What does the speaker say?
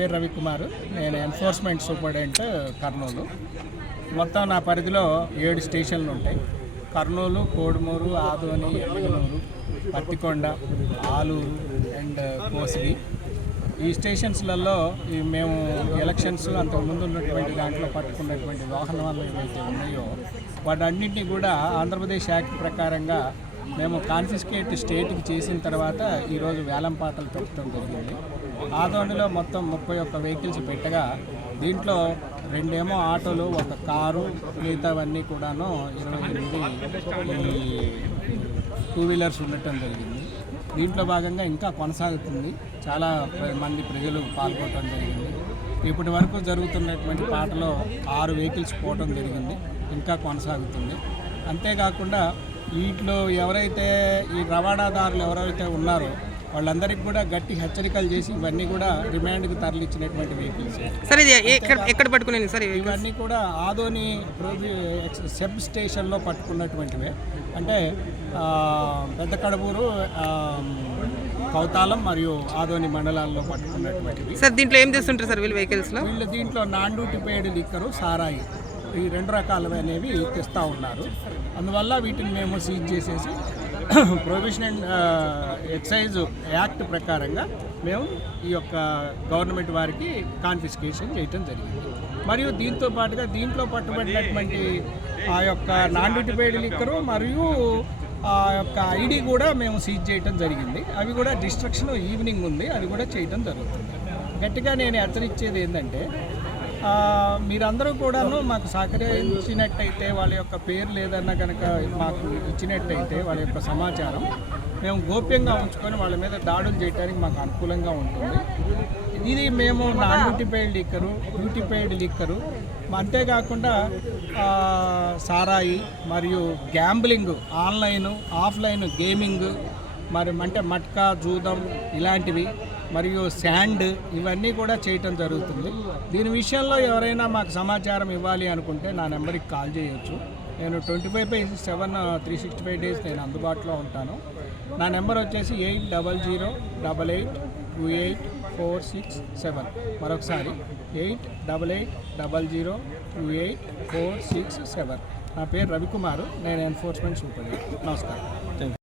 పేరు రవికుమార్. నేను enforcement superintendent Kurnool. మొత్తం నా పరిధిలో 7 స్టేషన్లు ఉంటాయి. కర్నూలు, కోడుమూరు, ఆదోని, ఎమ్మిగనూరు, పత్తికొండ, ఆలూరు అండ్ కోసిగి. ఈ స్టేషన్స్లలో మేము ఎలక్షన్స్ అంతకుముందు ఉన్నటువంటి దాంట్లో పట్టుకున్నటువంటి వాహనాలు ఏవైతే ఉన్నాయో వాటన్నింటినీ కూడా ఆంధ్రప్రదేశ్ యాక్ట్ ప్రకారంగా మేము కాన్ఫిస్కేట్ స్టేట్కి చేసిన తర్వాత ఈరోజు వేలం పాటలు పెట్టడం జరిగింది. ఆదోనిలో మొత్తం 31 వెహికల్స్ పెట్టగా దీంట్లో 2 ఆటోలు, 1 కారు, మిగతావన్నీ కూడాను 28 2 వీలర్స్ ఉండటం జరిగింది. దీంట్లో భాగంగా ఇంకా కొనసాగుతుంది. చాలా మంది ప్రజలు పాల్గొనడం జరిగింది. ఇప్పటి వరకు జరుగుతున్నటువంటి పాటలో 6 వెహికల్స్ పోవడం జరిగింది, ఇంకా కొనసాగుతుంది. అంతేకాకుండా వీటిలో ఎవరైతే ఈ రవాణాదారులు ఎవరైతే ఉన్నారో వాళ్ళందరికీ కూడా గట్టి హెచ్చరికలు చేసి ఇవన్నీ కూడా రిమాండ్కి తరలించినటువంటి వెహికల్స్. సరే, ఎక్కడ పట్టుకునేది సార్? ఇవన్నీ కూడా ఆదోని సబ్ స్టేషన్లో పట్టుకున్నటువంటివే. అంటే పెద్ద కడబూరు, కౌతాలం మరియు ఆదోని మండలాల్లో పట్టుకున్నటువంటివి. సార్ దీంట్లో ఏం చేస్తుంటారు సార్ వీళ్ళు వెహికల్స్లో? వీళ్ళు దీంట్లో నాన్ డ్యూటీ పెయిడ్ లిక్కరు, సారాయి, ఈ 2 రకాలనేవి తెస్తూ ఉన్నారు. అందువల్ల వీటిని మేము సీజ్ చేసేసి ప్రొహిబిషన్ అండ్ ఎక్సైజ్ యాక్ట్ ప్రకారంగా మేము ఈ యొక్క గవర్నమెంట్ వారికి కాన్ఫిస్కేషన్ చేయటం జరిగింది. మరియు దీంతో పాటుగా దీంట్లో పట్టుబడినటువంటి ఆ యొక్క నాన్ డ్యూటీ పెయిడ్ లిక్కరు మరియు ఆ యొక్క ఐడి కూడా మేము సీజ్ చేయటం జరిగింది. అవి కూడా డిస్ట్రక్షన్ ఈవినింగ్ ఉంది, అది కూడా చేయటం జరుగుతుంది. గట్టిగా నేను హెచ్చరించేది ఏంటంటే మీరందరూ కూడాను మాకు సహకరించినట్టయితే, వాళ్ళ యొక్క పేరు లేదన్నా కనుక మాకు ఇచ్చినట్టయితే వాళ్ళ యొక్క సమాచారం మేము గోప్యంగా ఉంచుకొని వాళ్ళ మీద దాడులు చేయడానికి మాకు అనుకూలంగా ఉంటుంది. ఇది మేము non duty paid liquor, duty paid liquor, అంతేకాకుండా సారాయి మరియు గ్యాంబ్లింగ్, ఆన్లైన్ ఆఫ్లైన్ గేమింగ్, మరి అంటే మట్కా, జూదం ఇలాంటివి మరియు శాండ్, ఇవన్నీ కూడా చేయటం జరుగుతుంది. దీని విషయంలో ఎవరైనా మాకు సమాచారం ఇవ్వాలి అనుకుంటే నా నెంబర్కి కాల్ చేయొచ్చు. నేను 25/7 365 డేస్ నేను అందుబాటులో ఉంటాను. నా నెంబర్ వచ్చేసి 8080282467. మరొకసారి 8080282467. నా పేరు రవికుమార్. నేను ఎన్ఫోర్స్మెంట్ సూపరింటెండెంట్. నమస్కారం.